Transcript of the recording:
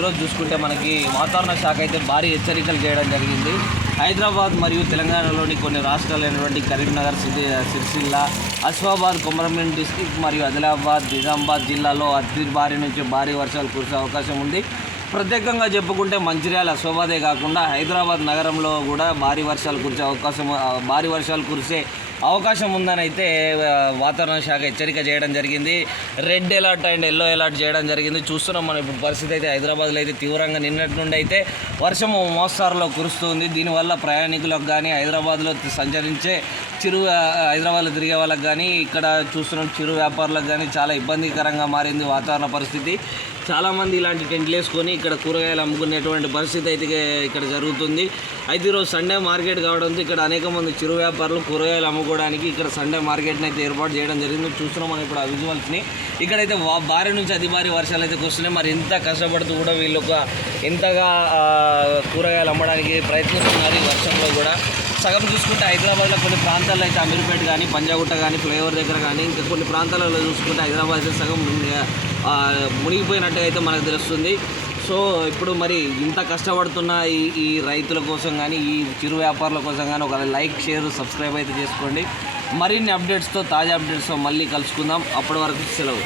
ఈరోజు చూసుకుంటే మనకి వాతావరణ శాఖ అయితే భారీ హెచ్చరికలు చేయడం జరిగింది. హైదరాబాద్ మరియు తెలంగాణలోని కొన్ని రాష్ట్రాలైనటువంటి కరీంనగర్ సిద్ది సిరిసిల్ల అస్ఫాబాద్ కొమరంభీం డిస్టిక్ మరియు ఆదిలాబాద్ నిజామాబాద్ జిల్లాలో అతి భారీ నుంచి భారీ వర్షాలు కురిసే అవకాశం ఉంది. ప్రత్యేకంగా చెప్పుకుంటే మంచిర్యాల అస్ఫాబాదే కాకుండా హైదరాబాద్ నగరంలో కూడా భారీ వర్షాలు కురిసే అవకాశం భారీ వర్షాలు కురిసే అవకాశం ఉందని అయితే వాతావరణ శాఖ హెచ్చరిక చేయడం జరిగింది. Red alert and yellow alert చేయడం జరిగింది. చూస్తున్నాం మనం ఇప్పుడు పరిస్థితి అయితే హైదరాబాద్లో అయితే తీవ్రంగా నిన్నటి నుండి అయితే వర్షము మోస్తారులో కురుస్తుంది దీనివల్ల ప్రయాణికులకు కానీ హైదరాబాద్లో సంచరించే చిరు హైదరాబాద్లో తిరిగే వాళ్ళకి కానీ ఇక్కడ చూస్తున్న చిరు వ్యాపారులకు కానీ చాలా ఇబ్బందికరంగా మారింది వాతావరణ పరిస్థితి. చాలామంది ఇలాంటి టెంట్లు వేసుకొని ఇక్కడ కూరగాయలు అమ్ముకునేటువంటి పరిస్థితి అయితే ఇక్కడ జరుగుతుంది. అయితే ఈరోజు సండే మార్కెట్ కావడంతో ఇక్కడ అనేక మంది చిరు వ్యాపారులు కూరగాయలు అమ్ముకోవడానికి ఇక్కడ సండే మార్కెట్ని అయితే ఏర్పాటు చేయడం జరిగింది. చూస్తున్నాం మనం ఇప్పుడు ఆ విజువల్స్ని ఇక్కడైతే భారీ నుంచి అతి భారీ వర్షాలు అయితే వస్తున్నాయి మరి ఎంత కష్టపడుతూ కూడా వీళ్ళు ఒక ఎంతగా కూరగాయలు అమ్మడానికి ప్రయత్నిస్తున్నారు ఈ వర్షంలో కూడా. సగం చూసుకుంటే హైదరాబాద్లో కొన్ని ప్రాంతాల్లో అయితే అమీర్పేట కానీ పంజాగుట్ట కానీ ఫ్లైఓవర్ దగ్గర కానీ ఇంకా కొన్ని ప్రాంతాలలో చూసుకుంటే హైదరాబాద్ అయితే సగం మునిగిపోయినట్టుగా అయితే మనకు తెలుస్తుంది. సో ఇప్పుడు మరి ఇంత కష్టపడుతున్న ఈ ఈ రైతుల కోసం కానీ ఈ చిరు వ్యాపారుల కోసం కానీ ఒక లైక్ షేర్ సబ్స్క్రైబ్ అయితే చేసుకోండి. మరిన్ని అప్డేట్స్తో తాజా అప్డేట్స్తో మళ్ళీ కలుసుకుందాం. అప్పటి వరకు సెలవు.